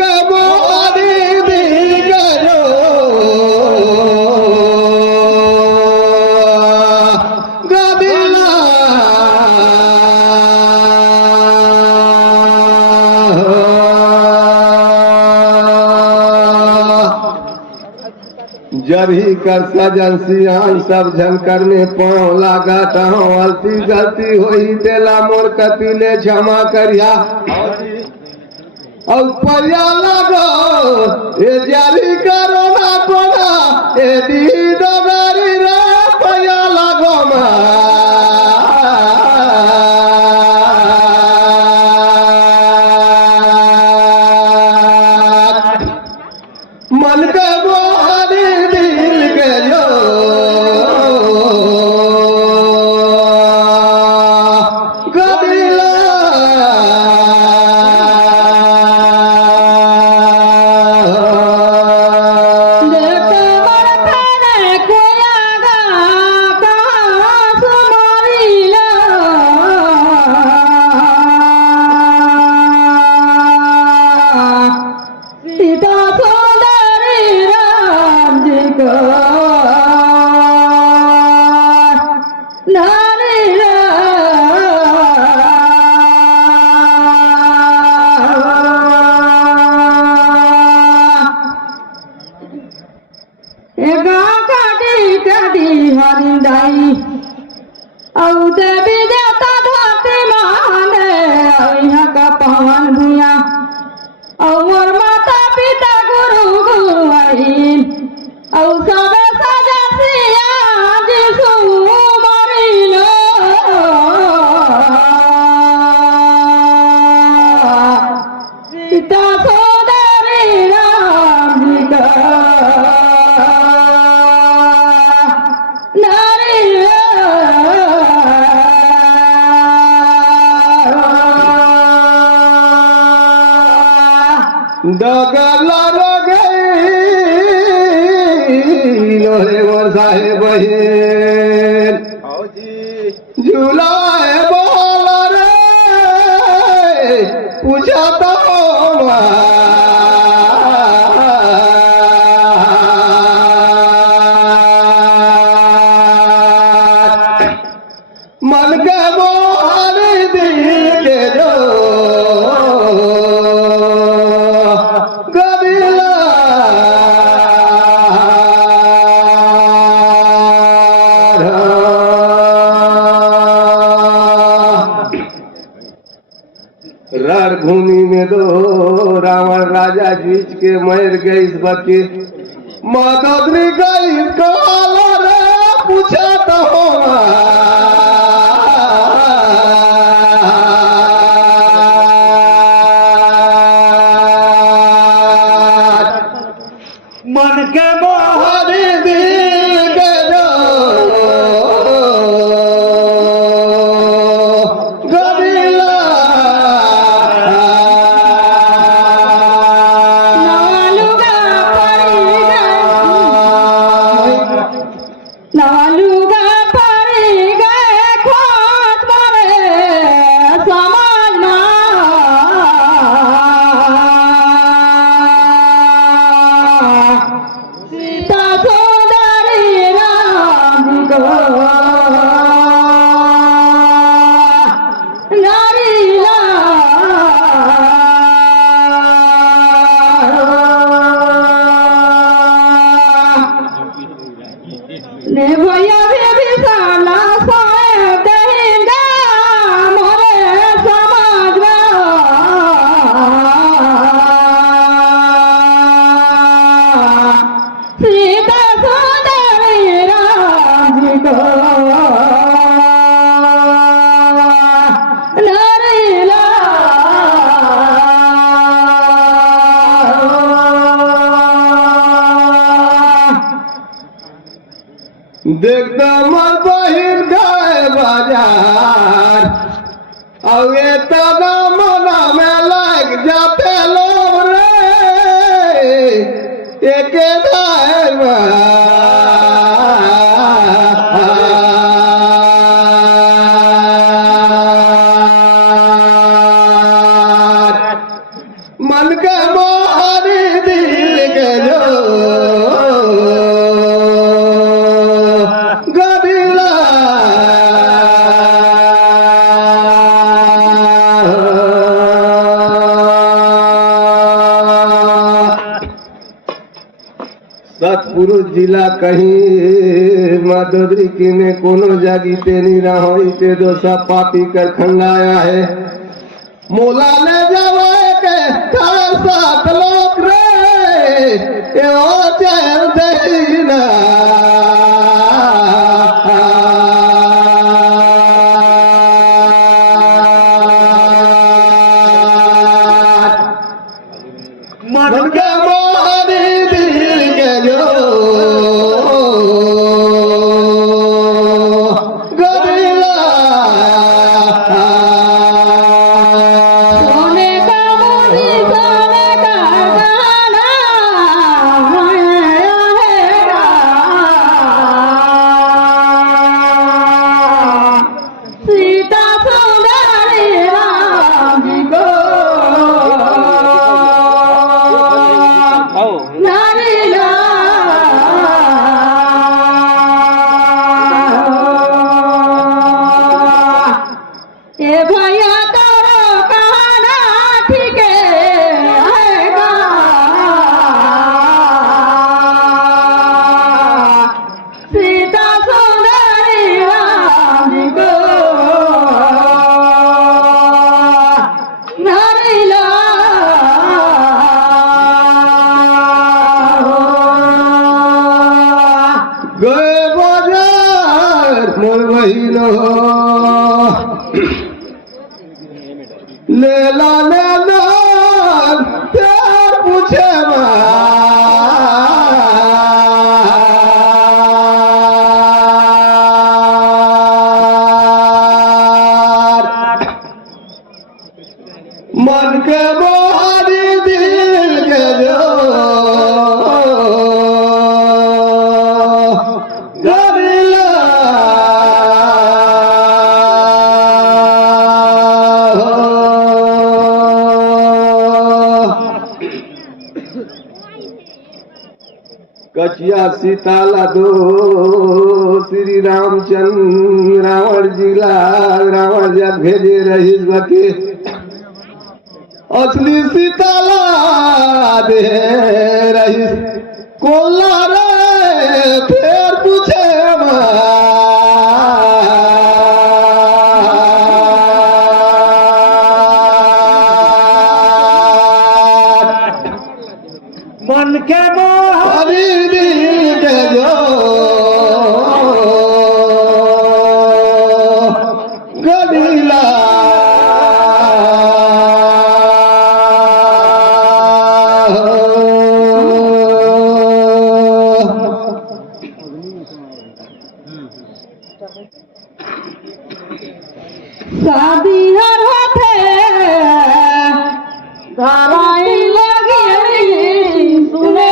के मोहरी दिल गयो गदिला जरी कर सजन सियान सब झनकर में पाँव लागा तहाँ अलती गलती होई देला मोर कतिले क्षमा करिया और पैया लगो ए जारी करो ना कोना ए दी डगरी रे पैया लगो मन के मोहरी दिल गयो गदिला देवी देवता धरती माने यहाँ का पवन भूया और माता पिता गुरु गुरुआइन और सब सजा सिया जिसु मरिलो सीता सोदरी राम जी का डगला गई लोहे वर्षाए बहन झूलाए बोल रे पूछा तो मन के मोहरी दिल के जो रणभूमि में दो रावण राजा जीत के मर गई इस बच्चे मदोदरी गई कहाला रे पूछा तो मन के मोहरी दिल के जो गदिला नालुगा पड़ी गए खोज बड़े समाज सीता सोदरी राम को नारीला ने भैया भी साला सोए देंगे मोरे समाज सीता सोदरी राम जी को नारीला देखता मन बहिन गए बाजार और ये तना मना में लग जाते लोग रे एक मन के मोहनी दिल के जो गदिला सतपुरुष जिला कहीं मदोदरी की में कोनो जागी तेनी रहोई ते दोसा पापी कर खंडाया है मोला ने जावे के थार साथ लोग रे एओ चैन देना मन के मोहनी दिल के जो गदिला सोने का मोती सोने का गाना माया है सीता सुंदरी राम जी को नारिया ए भैया तारो कहना ठीक है सीता सुंदरी राम जी को नारिया गए बाजार मोर बहिनो लेला लेला प्यार पूछे मन के मोहनी दिल के जो गदिला कचिया सीताला दो श्री रामचंद्र रावण जिला रावण जब भेजे रहीस बके असली सीताला दे रहीस कोला रे फेर पूछे मन के हरी दिल के जो गदिला शादी हर होते धाराई लगी सुने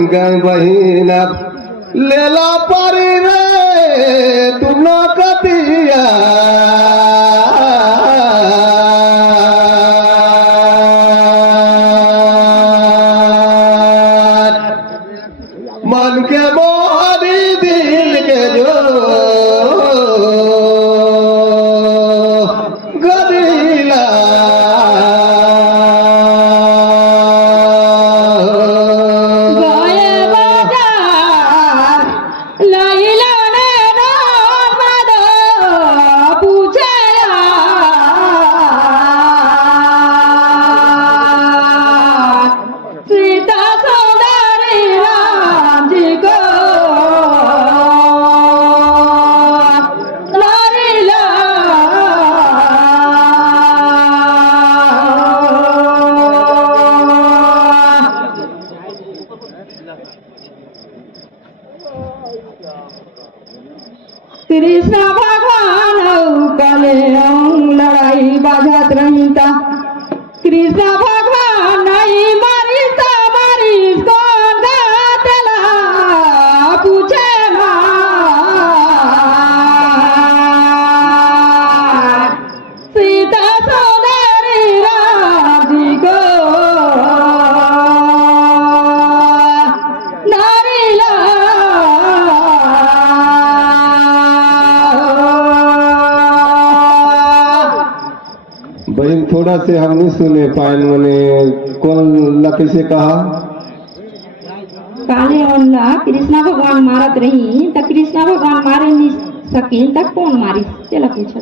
बहिन गए बहिन लेला पारी रे तुम न कतिया मन के मोहरी दिल के जो गदीला गए बाजार लैला ने नर्मद पूछया सीता सौंदर्य राम जी को लारीला कृष्ण भगवान कले लड़ाई बाजत रही था कृष्ण भगवान नहीं मारी कौन गातला पूछे सीता सौंदर्य राम जी को नारीला बहन थोड़ा से हम नहीं सुने पाए मैंने कौन लकी से कहा काले और कृष्णा भगवान मारत रही तो कृष्णा भगवान मारे नहीं सकी तक कौन मारी चला पूछा